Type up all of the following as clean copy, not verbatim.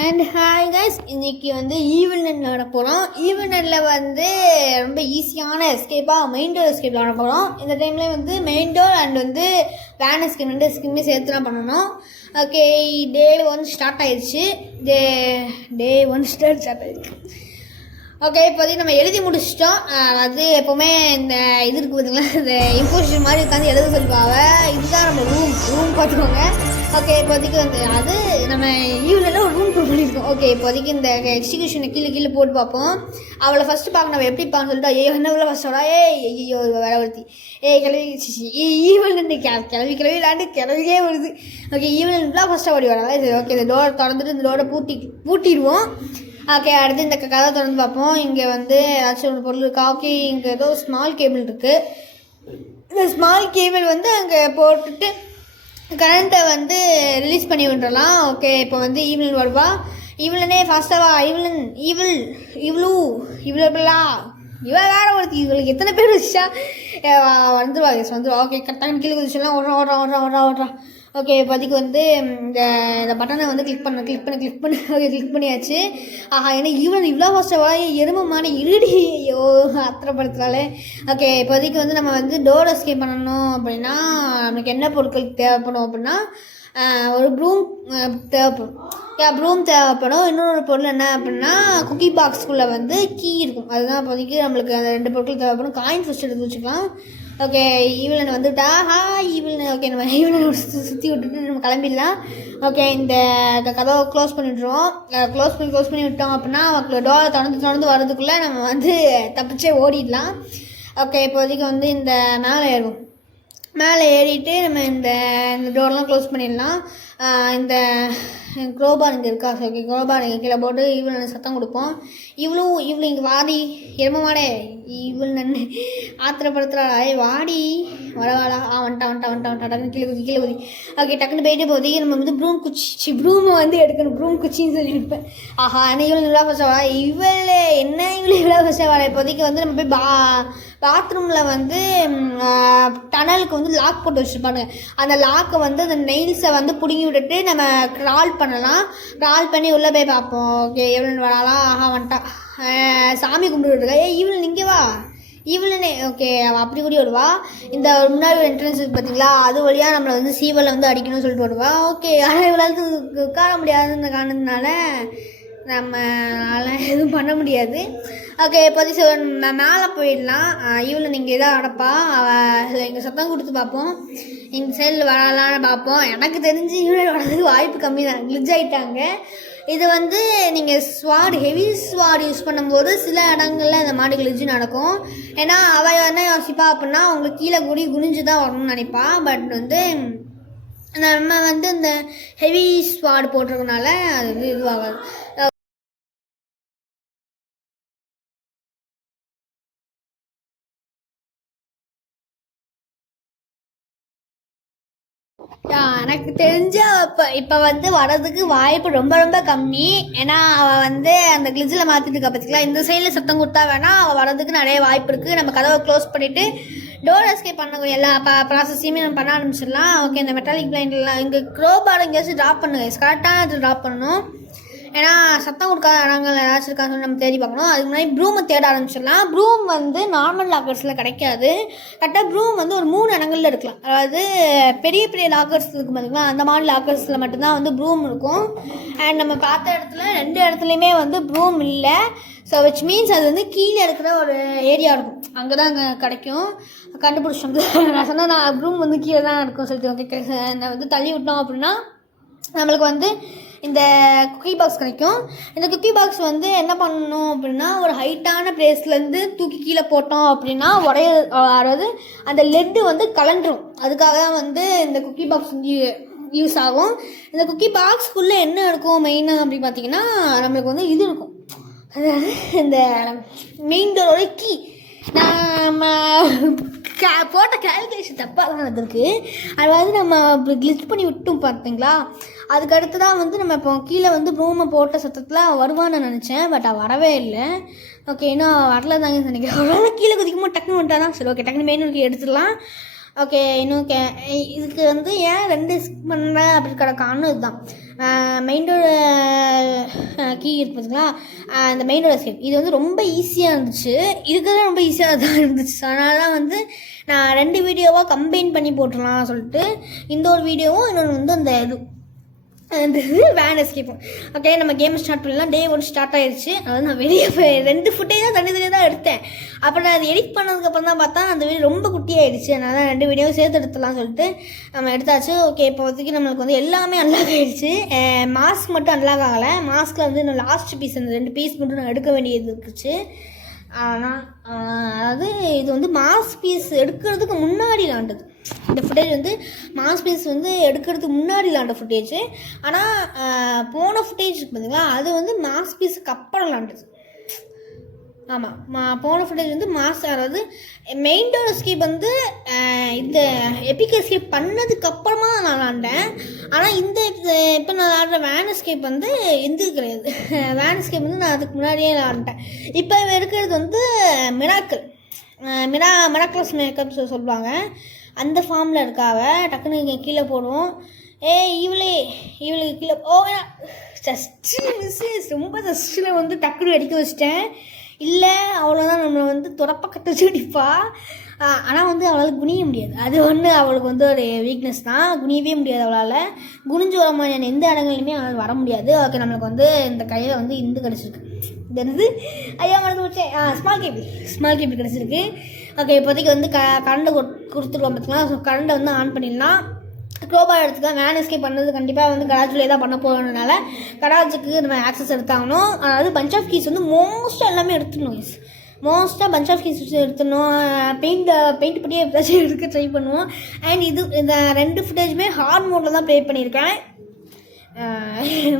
And hi guys, இன்னைக்கு வந்து evil net விளாட போகிறோம். ஈவில் நெட்டில் வந்து ரொம்ப ஈஸியான எஸ்கேப்பாக மெயின் டோர் எஸ்கேப் விளாட போகிறோம். இந்த டைமில் வந்து மெயின் டோர் அண்ட் வந்து வேன் எஸ்கேப் 2 எஸ்கேப்புமே சேர்த்து தான் பண்ணணும். ஓகே, டே 1 ஸ்டார்ட் ஆயிடுச்சு. டே 1 ஸ்டார்ட் ஆயிடுச்சு. ஓகே, இப்போதைக்கு நம்ம எழுதி முடிச்சிட்டோம். அது எப்போவுமே இந்த இது இருக்குது பார்த்தீங்களா, இந்த இம்போசிஷன் மாதிரி உட்காந்து எழுத சொல்லுவாங்க. இதுதான் நம்ம ரூம் பார்த்துக்கோங்க. ஓகே, இப்போதைக்கு வந்து அது நம்ம ஈவினில் ஒரு ரூம் டூர் பண்ணியிருக்கோம். ஓகே, இப்போதைக்கு இந்த எக்ஸிக்யூஷனை கீழே போட்டு பார்ப்போம். அவளை ஃபஸ்ட்டு பார்க்க நம்ம எப்படி பார்க்க சொல்லிட்டா, என்ன உள்ள ஃபஸ்ட்டோட ஐயோ வேலைவர்த்தி ஈவன் கிளவி கிளவியே வருது. ஓகே, ஈவினிங்லாம் ஃபஸ்ட்டாக ஓடி வராங்க. சரி, ஓகே, இந்த டோரை திறந்துட்டு இந்த டோரை பூட்டிடுவோம். ஓகே, அடுத்து இந்த கதை திறந்து பார்ப்போம். இங்கே வந்து ஏதாச்சும் ஒரு பொருள் இருக்கா? ஓகே, இங்கே ஏதோ ஸ்மால் கேபிள் இருக்குது. இந்த ஸ்மால் கேபிள் வந்து அங்கே போட்டுட்டு கரண்ட்டை வந்து ரிலீஸ் பண்ணி விட்டுறலாம். ஓகே, இப்போ வந்து ஈவினிங் வருவா. ஈவிலனே ஃபாஸ்ட்டாவா? இவ்வளோ வேற ஒருத்தி. இவளுக்கு எத்தனை பேர் வச்சா வந்துடுவா. ஓகே, கரெக்டாக கீழே குதிச்சுலாம் ஓடுறா. ஓகே, இப்போதைக்கு வந்து இந்த பட்டனை வந்து கிளிக் பண்ணி ஓகே, கிளிக் பண்ணியாச்சு. ஏன்னா இவ்வளோ ஃபஸ்ட்டாவா? எருமமான இருடி, ஐயோ ஆத்திரப்படுத்துறாளே. ஓகே, இப்போதைக்கு வந்து நம்ம வந்து டோர் எஸ்கேப் பண்ணணும் அப்படின்னா நமக்கு என்ன பொருட்கள் தேவைப்படும் அப்படின்னா ஒரு ப்ரூம் தேவைப்படும். இன்னொரு பொருள் என்ன அப்படின்னா குக்கி பாக்ஸ்குள்ளே வந்து கீ இருக்கும். அதுதான் இப்போதைக்கு நம்மளுக்கு அந்த 2 பொருட்கள் தேவைப்படும். காயின் ஃபஸ்ட் எடுத்து வச்சுக்கலாம். ஓகே, ஈவிலன் வந்துட்டா. ஈவிலன். ஓகே, நம்ம ஈவிலன் சுற்றி விட்டுட்டு நம்ம கிளம்பிடலாம். ஓகே, இந்த கதவை க்ளோஸ் பண்ணிவிட்ருவோம். க்ளோஸ் பண்ணி விட்டோம் அப்படின்னா டோரை தொடர்ந்து வர்றதுக்குள்ளே நம்ம வந்து தப்பிச்சே ஓடிடலாம். ஓகே, இப்போதைக்கு வந்து இந்த மேலே ஏறிட்டு நம்ம இந்த டோர்லாம் க்ளோஸ் பண்ணிடலாம். இந்த குரோபார் இங்கே இருக்கா? ஓகே, குரோபார் இங்கே கீழே போட்டு இவ்வளோ சத்தம் கொடுப்போம். இவ்வளோ இங்கே வாடி எருமமாடே, இவ்வளோ ஆத்திரப்படுத்துகிறாடா. வாடி வரவாடா. வந்துட்டான் டக்குனு கீழே குதி. ஓகே, டக்குன்னு போயிட்டு போதைக்கு நம்ம வந்து ப்ரூமை வந்து எடுக்கணும். ப்ரூம் குச்சின்னு சொல்லி விற்பேன். என்ன இவ்வளோ ஃபஸ்ட்டாக வா? இவ்வளோ ஃபஸ்ட்டாக வர. இப்போதைக்கு வந்து நம்ம போய் பாத்ரூமில் வந்து டனலுக்கு வந்து லாக் போட்டு வச்சுருப்பாங்க. அந்த லாக்கை வந்து அந்த நெயில்ஸை வந்து பிடுங்கி விட்டுட்டு நம்ம க்ரால் பண்ணி உள்ளே போய் பார்ப்போம். ஓகே, எவ்வளோ வராலாம்? வந்துட்டா. சாமி கும்பிட்டு ஈவினிங் இங்கே வா. ஈவினிஙே. ஓகே, அவள் அப்படி கூடி வருவா. இந்த முன்னாடி ஒரு என்ட்ரன்ஸ் இருக்குது பார்த்தீங்களா, அது வழியாக நம்மளை வந்து சீவலை வந்து அடிக்கணும்னு சொல்லிட்டு வருவா. ஓகே, ஆனால் இவ்வளோ உட்கார முடியாதுன்ற காரணத்தினால நம்மளால் எதுவும் பண்ண முடியாது. ஓகே, இப்போதைக்கு மேலே போயிடலாம். இவ்வளோ நீங்கள் எதாவது அடப்பா. அவள் எங்கள் சத்தம் கொடுத்து பார்ப்போம். இந்த சைடில் வரலான்னு பார்ப்போம். எனக்கு தெரிஞ்சு இவ்வளோ வரதுக்கு வாய்ப்பு கம்மி தான். கிளிச் ஆகிட்டாங்க. இது வந்து நீங்கள் ஹெவி ஸ்வாட் யூஸ் பண்ணும்போது சில இடங்களில் இந்த மாதிரி கிளிச்சு நடக்கும். ஏன்னா அவள் என்ன யோசிப்பா அப்படின்னா உங்களுக்கு கீழே கூடி குனிஞ்சு தான் வரணும்னு நினைப்பா. பட் வந்து நம்ம வந்து இந்த ஹெவி ஸ்வாட் போட்டிருக்கனால அது வந்து இதுவாகாது. எனக்கு தெரிஞ்ச இப்போ வந்து வர்றதுக்கு வாய்ப்பு ரொம்ப ரொம்ப கம்மி. ஏன்னா அவள் வந்து அந்த கிளிச்சில் மாற்றிட்டு இருக்கா பார்த்திங்களா. இந்த சைடில் சத்தம் கொடுத்தா வேணா அவள் வர்றதுக்கு நிறைய வாய்ப்பு இருக்குது. நம்ம கதவை க்ளோஸ் பண்ணிவிட்டு டோர் எஸ்கேப் பண்ணக்கூடிய எல்லா ப்ராசஸையுமே நம்ம பண்ண ஆரம்பிச்சிடலாம். ஓகே, இந்த மெட்டாலிக் பிளைண்ட்லாம் இங்கே க்ரோபார் எங்கேயாச்சும் ட்ராப் பண்ணுங்க. கரெக்டான இடத்துல ட்ராப் பண்ணணும். ஏன்னா சத்தம் கொடுக்காத இடங்கள் ஏதாச்சும் இருக்கான்னு சொல்லி நம்ம தேடி பார்க்கணும். அதுக்கு முன்னாடி ப்ரூமை தேட ஆரம்பிச்சிடலாம். ப்ரூம் வந்து நார்மல் லாக்கர்ஸில் கிடைக்காது. கரெக்டாக ப்ரூம் வந்து ஒரு 3 இடங்களில் இருக்கலாம். அதாவது பெரிய லாக்கர்ஸ் இருக்கும் பார்த்தீங்களா, அந்த மாதிரி லாக்கர்ஸில் மட்டும்தான் வந்து ப்ரூம் இருக்கும். அண்ட் நம்ம பார்த்த இடத்துல 2 இடத்துலையுமே வந்து ப்ரூம் இல்லை. ஸோ விச் மீன்ஸ் அது வந்து கீழே இருக்கிற ஒரு ஏரியா இருக்கும். அங்கே தான் அங்கே கிடைக்கும். கண்டுபிடிச்சோம். நான் சொன்னால் நான் ப்ரூம் வந்து கீழே தான் இருக்கும் சொல்லிட்டு. ஓகே, வந்து தள்ளி விட்டோம் அப்படின்னா நம்மளுக்கு வந்து இந்த குக்கி பாக்ஸ் கிடைக்கும். இந்த குக்கி பாக்ஸ் வந்து என்ன பண்ணணும் அப்படின்னா ஒரு ஹைட்டான பிளேஸ்லேருந்து தூக்கி கீழே போட்டோம் அப்படின்னா அதாவது அந்த லெட்டு வந்து கலண்டுரும். அதுக்காக தான் வந்து இந்த குக்கி பாக்ஸ் வந்து யூஸ் ஆகும். இந்த குக்கி பாக்ஸ்க்குள்ளே என்ன இருக்கும் மெயினாக அப்படின்னு பார்த்தீங்கன்னா நம்மளுக்கு வந்து இது இருக்கும். அதாவது இந்த மெயின் டோரோட கீ. நம்ம போட்ட கேல்குலேஷன் தப்பாக தான் நடந்திருக்கு. அது வந்து நம்ம கிளிச் பண்ணி விட்டோம் பார்த்தீங்களா. அதுக்கடுத்து தான் வந்து நம்ம இப்போ கீழே வந்து ரூமை போட்ட சத்தத்தில் வருவான்னு நினச்சேன். பட் அவள் வரவே இல்லை. ஓகே, இன்னும் வரல தாங்க நினைக்கிறேன். அவ்வளோ கீழே குதிக்கும்போது டக்குன்னு வந்துட்டா தான் சரி. ஓகே, டக்குன்னு மெயின் ஒர்க்கு எடுத்துடலாம். ஓகே, இன்னும் இதுக்கு வந்து ஏன் 2 ஸ்கிப் பண்ணுறேன் அப்படி கிடக்கான்னு இதுதான் மெயின் டோர் கீ இருப்பதுங்களா அந்த மெயினோட எஸ்கேப் இது வந்து ரொம்ப ஈஸியாக இருந்துச்சு. இதுக்கு ரொம்ப ஈஸியாக தான் இருந்துச்சு. அதனால தான் வந்து நான் 2 வீடியோவாக கம்பைன் பண்ணி போட்டுடலாம் சொல்லிட்டு இந்த ஒரு வீடியோவும் இன்னொன்று வந்து அந்த வேன் எஸ்கேப்பும். ஓகே நம்ம கேம் ஸ்டார்ட் பண்ணலாம். டே 1 ஸ்டார்ட் ஆயிடுச்சு. அதாவது நான் வெளியே 2 ஃபுட்டேஜ் தான் தனித்தனியாக தான் எடுத்தேன். அப்புறம் நான் அதை எடிட் பண்ணதுக்கப்புறம் தான் பார்த்தா அந்த வீடியோ ரொம்ப குட்டியாகிடுச்சு. அதனால தான் 2 வீடியோவும் சேர்த்து எடுத்துலாம் சொல்லிட்டு நம்ம எடுத்தாச்சு. ஓகே இப்போதைக்கு நம்மளுக்கு வந்து எல்லாமே அன்லாக் ஆகிடுச்சு. மாஸ்க் மட்டும் அன்லாக் ஆகலை. மாஸ்கில் வந்து இன்னும் லாஸ்ட் பீஸ் அந்த 2 பீஸ் மட்டும் நான் எடுக்க வேண்டியது இருக்குச்சு. ஆனால் அதாவது இது வந்து மாஸ் பீஸ் எடுக்கிறதுக்கு முன்னாடி விளாண்டது. இந்த ஃபுட்டேஜ் வந்து மாஸ் பீஸ் வந்து எடுக்கிறதுக்கு முன்னாடி விளாண்ட ஃபுட்டேஜ். ஆனால் போன ஃபுட்டேஜ் இருக்கு பார்த்தீங்களா அது வந்து மாஸ் பீஸுக்கு அப்புறம் விளாண்டது. ஆமாம் போன ஃபுட்டேஜ் வந்து மாஸ் அதாவது மெயின் டோர் எஸ்கேப் வந்து இந்த எபிக் எஸ்கேப் பண்ணதுக்கப்புறமா நான் விளாண்டேன். ஆனால் இந்த இப்போ நான் விளாடுற வேன் எஸ்கேப் வந்து இது கிடையாது. வேன் எஸ்கேப் வந்து நான் அதுக்கு முன்னாடியே விளாண்டேன். இப்போ இருக்கிறது வந்து மிராக்கிளஸ் மேக்கப் சொல்லுவாங்க. அந்த ஃபார்மில் இருக்காவ டக்குன்னு இங்கே கீழே போடுவோம். இவளுக்கு கீழே ஜஸ்ட்டு மிஸ்ஸஸ் ரொம்ப ஜஸ்ட்டில் வந்து டக்குன்னு அடிக்க வச்சிட்டேன். இல்லை அவ்வளோதான் நம்மளை வந்து துறப்பக்கத்தை வச்சு அடிப்பா. ஆனால் வந்து அவளால் குனிய முடியாது. அது ஒன்று அவளுக்கு வந்து ஒரு வீக்னஸ் தான். குனியவே முடியாது அவளால். குனிஞ்சு வர மாதிரியான எந்த இடங்கள்லையுமே அவளால் வர முடியாது. ஓகே நம்மளுக்கு வந்து இந்த கையில் வந்து இந்த கிடச்சிருக்கு. இது வந்து ஐயா மறந்து வச்சேன். ஸ்மால் கேபிள் கிடச்சிருக்கு. ஓகே இப்போதைக்கு வந்து கரண்டை கொடுத்துருவோம் பார்த்திங்களா. ஸோ கரண்டை வந்து ஆன் பண்ணிடலாம். க்ளோபால் எடுத்துக்கலாம். வேன் எஸ்கேப் பண்ணது கண்டிப்பாக வந்து கராஜிலே தான் பண்ண போகிறதுனால கராஜுக்கு நம்ம ஆக்சஸ் எடுத்தாகணும். அதாவது பஞ்ச் ஆஃப் கீஸ் வந்து மோஸ்ட்டாக எல்லாமே எடுத்துடணும். மோஸ்ட்டாக பஞ்ச் ஆஃப் கீஸ் எடுத்துடணும். பெயிண்ட் பட்டியே எப்படியாச்சும் எடுக்க ட்ரை பண்ணுவோம். அண்ட் இந்த 2 ஃபுட்டேஜுமே ஹார்ட் மோடில் தான் ப்ளே பண்ணியிருக்கேன்.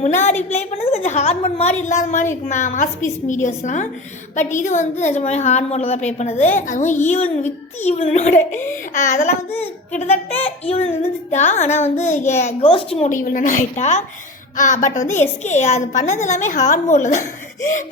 முன்னாடி ப்ளே பண்ணது கொஞ்சம் ஹார்ட் மோட் மாதிரி இல்லாத மாதிரி இருக்கும் மாஸ் பீஸ் வீடியோஸ்லாம். பட் இது வந்து நிஜமாவே ஹார்ட் மோடில் தான் ப்ளே பண்ணுது. அதுவும் ஈவலனோட அதெல்லாம் வந்து கிட்டத்தட்ட ஈவலன் இருந்துட்டா. ஆனால் வந்து கோஸ்ட் மோட் ஈவலன் ஆகிட்டா. பட் வந்து அது பண்ணது எல்லாமே ஹார்ட் மோடில் தான்.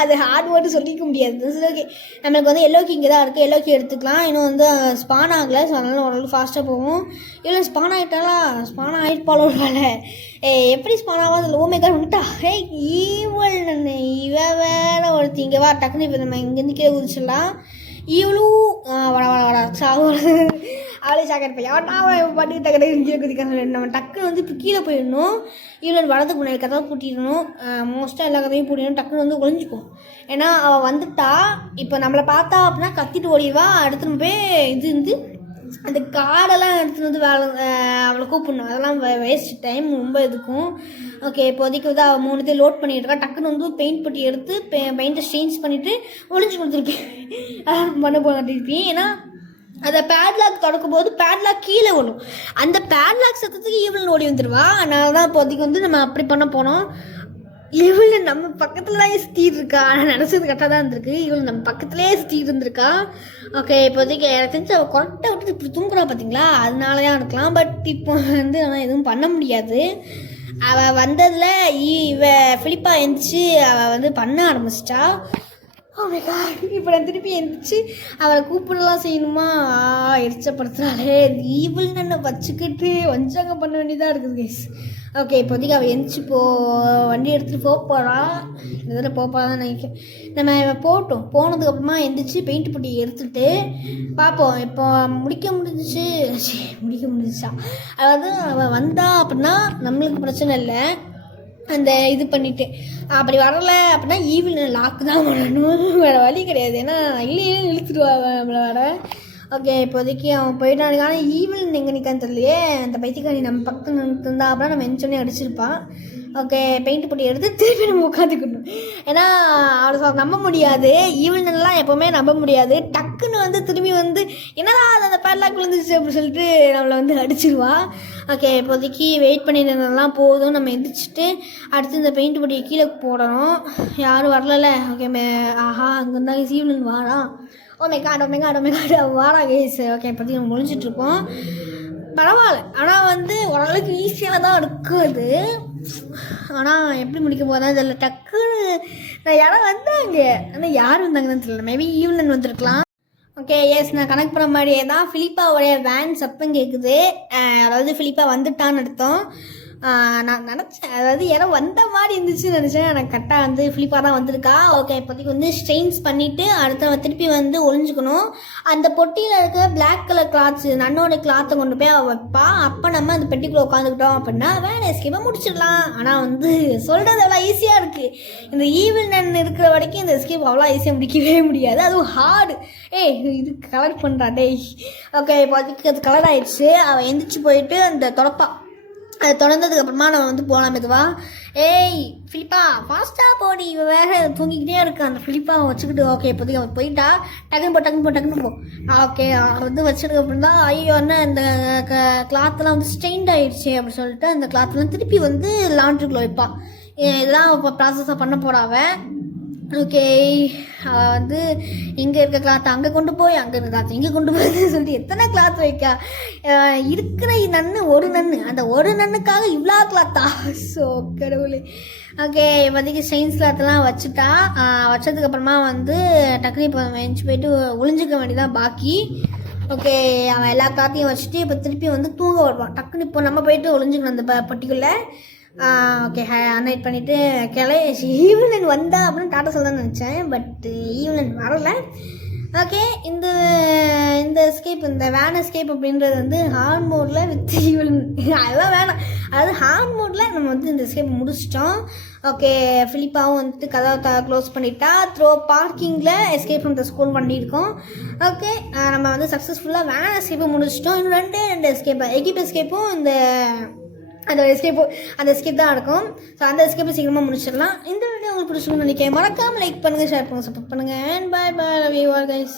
அது ஹார்ட் மோடு சொல்லிக்க முடியாது. சரி ஓகே நம்மளுக்கு வந்து எல்லோக்கி இங்கே தான் இருக்குது. எல்லோக்கி எடுத்துக்கலாம். இன்னும் வந்து ஸ்பான் ஆகலை. ஸோ அதனால ஓரளவுக்கு ஃபாஸ்ட்டாக போகும். இல்லை ஸ்பான் ஆகிட்டாலும் ஒரு வேலை எப்படி ஸ்பான் ஆகாது ஓமேகா வந்துட்டா. ஈவல் இவ வேற ஒருத்தி இங்கே வா டக்குன்னு இப்போ நம்ம இங்கேருந்து கீழே குதிச்சிடலாம். இவளும் வர அவளே சாக்கெட் போய் அவன் பாட்டி டக்கு கீழே குதிக்க நம்ம டக்குன்னு வந்து இப்போ கீழே போயிடணும். இவளோட வரதுக்கு முன்னாடி கதை பூட்டிடணும். மோஸ்ட்டாக எல்லா கதையும் பூட்டிடணும். டக்குன்னு வந்து ஒழிஞ்சிப்போம். ஏன்னா அவள் வந்துட்டா இப்போ நம்மளை பார்த்தா அப்படின்னா கத்திட்டு ஓடிவா. அடுத்து போய் இது அந்த கார்டெல்லாம் எடுத்துகிட்டு வந்து அவளை கூப்பிடணும். அதெல்லாம் வேஸ்ட் டைம் ரொம்ப இதுக்கும். ஓகே இப்போதைக்கு வந்து அவள் 3 லோட் பண்ணிட்டு இருக்கா. டக்குன்னு வந்து பெயிண்ட் பட்டி எடுத்து பெயிண்ட்டை சேஞ்ச் பண்ணிவிட்டு ஒழிஞ்சு கொடுத்துருப்பேன். பண்ண போட்டிருப்பேன். ஏன்னா அதை பேட்லாக் தொடக்கும் போது பேட்லாக் கீழே விடும். அந்த பேட்லாக் சத்தத்துக்கு ஈவல் ஓடி வந்துடுவா. அதனால தான் இப்போதைக்கு வந்து நம்ம அப்படி பண்ண போனோம். இவள் நம்ம பக்கத்தில் தான் சுற்றிட்டு இருக்கா. ஆனால் நினச்சது கரெக்டாக தான் இருந்திருக்கு. இவள் நம்ம பக்கத்துலேயே சுற்றிட்டு இருந்திருக்கா. ஓகே இப்போதைக்கு எனக்கு தெரிஞ்சு அவள் கொரட்டை விட்டு இப்படி தூங்குறா பார்த்தீங்களா. அதனால தான் இருக்கலாம். பட் இப்போ வந்து ஆனால் எதுவும் பண்ண முடியாது. அவள் வந்ததில் ஃபிலிப்பா எழுந்திரிச்சு அவள் வந்து பண்ண ஆரம்பிச்சிட்டா. இப்போ நான் திருப்பி எழுந்திரிச்சு அவளை கூப்பிடலாம் செய்யணுமா. எரிச்சப்படுத்துறாளே ஈவல் என்ன வச்சுக்கிட்டு வஞ்சாங்க பண்ண வேண்டியதாக இருக்குது கைஸ். ஓகே இப்போதைக்கு அவள் எழுந்திரிச்சு வண்டி எடுத்துகிட்டு போகிறான். இந்த தடவை போப்பாதான் நினைக்கிறேன். நம்ம போனதுக்கப்புறமா எழுந்திரிச்சு பெயிண்ட் பட்டி எடுத்துகிட்டு பார்ப்போம். இப்போ முடிக்க முடிஞ்சிச்சா. அதாவது அவள் வந்தா அப்படின்னா நம்மளுக்கு பிரச்சனை இல்லை. அந்த இது பண்ணிவிட்டு அப்படி வரலை அப்படின்னா ஈவில் லாக்கு தான் பண்ணணும். வேறு வழி கிடையாது. ஏன்னா இல்லையே இழுத்துடுவாங்க நம்மளை வர. ஓகே இப்போதைக்கு அவன் போயிட்டானுங்க. ஆனால் ஈவில் எங்கே நிற்கான்னு தெரியலையே. அந்த பைத்தியக்காரி நம்ம பக்கத்தில் நின்றுருந்தா அப்படின்னா நம்ம எஞ்சோடனே அடிச்சிருப்பான். ஓகே பெயிண்ட் போட்டு எடுத்து திருப்பி நம்ம உட்காந்துக்கணும். ஏன்னா அவளை நம்ப முடியாது. ஈவினிங்லாம் எப்போவுமே நம்ப முடியாது. டக்குன்னு வந்து திரும்பி வந்து என்னடா அந்த பேட்லாக் விழுந்துச்சு அப்படின்னு சொல்லிட்டு நம்மளை வந்து அடிச்சிருவா. ஓகே இப்போதைக்கு வெயிட் பண்ணியிருந்ததெல்லாம் போதும். நம்ம எந்திரிச்சிட்டு அடுத்து இந்த பெயிண்ட் பொடியை கீழே போடணும். யாரும் வரல. ஓகே ஆஹா அங்கேருந்தா ஈவினிங் வாடா. ஓமேகாடு வாடா கேஸ். ஓகே இப்போதைக்கு நம்ம முடிஞ்சிட்ருக்கோம். பரவாயில்ல. ஆனால் வந்து ஓரளவுக்கு ஈஸியாக தான் இருக்குது. ஆனால் எப்படி முடிக்க போகிறதா தெரியல. டக்குன்னு நான் யாரும் வந்தாங்க. ஆனால் யார் வந்தாங்கன்னு தெரியல. மேபி ஈவினிங் வந்திருக்கலாம். ஓகே எஸ் நான் கனெக்ட் பண்ண மாதிரியே தான் ஃபிலிப்பாவுடைய வேன் சத்தம் கேட்குது. அதாவது ஃபிலிப்பா வந்துட்டான்னு அர்த்தம். நான் நினச்சேன், அதாவது யாரோ வந்த மாதிரி இருந்துச்சுன்னு நினச்சேன். எனக்கு கரெக்டாக வந்து ஃபிலிப்பாக தான் வந்திருக்கா. ஓகே, இப்போதைக்கு வந்து ஸ்ட்ரெயின்ஸ் பண்ணிவிட்டு அடுத்த திருப்பி வந்து ஒளிஞ்சுக்கணும். அந்த பொட்டியில் இருக்க பிளாக் கலர் கிளாத்ஸ் நன்னோட கிளாத்தை கொண்டு போய் அவள் வைப்பா. அப்போ நம்ம அந்த பெட்டிக்குள்ளே உட்காந்துக்கிட்டோம் அப்படின்னா வேலை எஸ்கேப்பை முடிச்சிடலாம். ஆனால் வந்து சொல்கிறது அவ்வளோ ஈஸியாக இருக்குது. இந்த ஈவில் நன் இருக்கிற வரைக்கும் இந்த எஸ்கேப் அவ்வளோ ஈஸியாக முடிக்கவே முடியாது. அதுவும் ஹார்டு. இது கலர் பண்ணுறா டேய். ஓகே, இப்போதைக்கு அது கலர் ஆகிடுச்சு. அவள் எந்திரிச்சு போயிட்டு அந்த தொடப்பா அது தொடர்ந்ததுக்கப்புறமா நம்ம வந்து போகலாம் மெதுவா. ஃபிலிப்பா ஃபாஸ்ட்டாக போடி, இவன் வேறு தூங்கிக்கிட்டே இருக்கு அந்த ஃபிலிப்பாவை வச்சுக்கிட்டு. ஓகே, இப்போதைக்கு அவன் போயிட்டா. டக்குன்னு போ. ஓகே, வந்து வச்சதுக்கு அப்புறம் தான் ஐயோ என்ன இந்த கிளாத்லாம் வந்து ஸ்டெயின்ட் ஆகிடுச்சு அப்படின்னு சொல்லிட்டு அந்த கிளாத்லாம் திருப்பி வந்து லாண்ட்ரிக்குள்ளே வைப்பான். இதெல்லாம் இப்போ ப்ராசஸாக பண்ண போகிறாவ. ஓகே, வந்து இங்கே இருக்க கிளாத்தை அங்கே கொண்டு போய் அங்கே இருக்க கிளாத்தை இங்கே கொண்டு போய் சொல்லிட்டு எத்தனை கிளாத் வைக்கா இருக்கிற நன்னு ஒரு நன்னு, அந்த ஒரு நன்னுக்காக இவ்வளோ கிளாத்தா? ஸோ கடவுளே. ஓகே, இப்போதைக்கு செயின்ஸ் கிளாத்லாம் வச்சுட்டா. வச்சதுக்கப்புறமா வந்து டக்குனு இப்போ எழுந்து போயிட்டு ஒளிஞ்சிக்க வேண்டியதான் பாக்கி. ஓகே, அவன் எல்லா கிளாத்தையும் வச்சுட்டு இப்போ திருப்பி வந்து தூங்க வருவான். டக்குன்னு இப்போ நம்ம போயிட்டு ஒளிஞ்சிக்கணும் அந்த பட்டிக்குள்ளே. ஓகே, அன்னைட் பண்ணிவிட்டு ஈவினிங் வந்தா அப்படின்னு டாட்டா சொல்லலாம்னு நினச்சேன். பட் ஈவினிங் வரலை. ஓகே, இந்த எஸ்கேப், இந்த வேன் எஸ்கேப் அப்படின்றது வந்து ஹார்ட் மோடில் வித் ஈவினிங் அதெல்லாம் வேணாம். அதாவது ஹார்ட் மோடில் நம்ம வந்து இந்த எஸ்கேப் முடிச்சிட்டோம். ஓகே, ஃபிலிப்பாவும் வந்துட்டு கதவை க்ளோஸ் பண்ணிட்டா. பார்க்கிங்கில் எஸ்கேப் ஃப்ரம் த ஸ்கூல் பண்ணியிருக்கோம். ஓகே, நம்ம வந்து சக்ஸஸ்ஃபுல்லாக வேன் எஸ்கேப்பை முடிச்சிட்டோம். இன்னும் ரெண்டு எஸ்கேப், எகிப்ட் எஸ்கேப்பும் அந்த எஸ்கேப் தான் இருக்கும். ஸோ அந்த எஸ்கேப்பை சீக்கிரமாக முடிச்சிடலாம். இந்த வீடியோ உங்களுக்கு பிடிச்சிருக்குன்னு நினைக்கிறேன். மறக்காமல் லைக் பண்ணுங்கள், ஷேர் பண்ணுங்கள், சப்போர்ட் பண்ணுங்கள். And bye bye, love you all guys.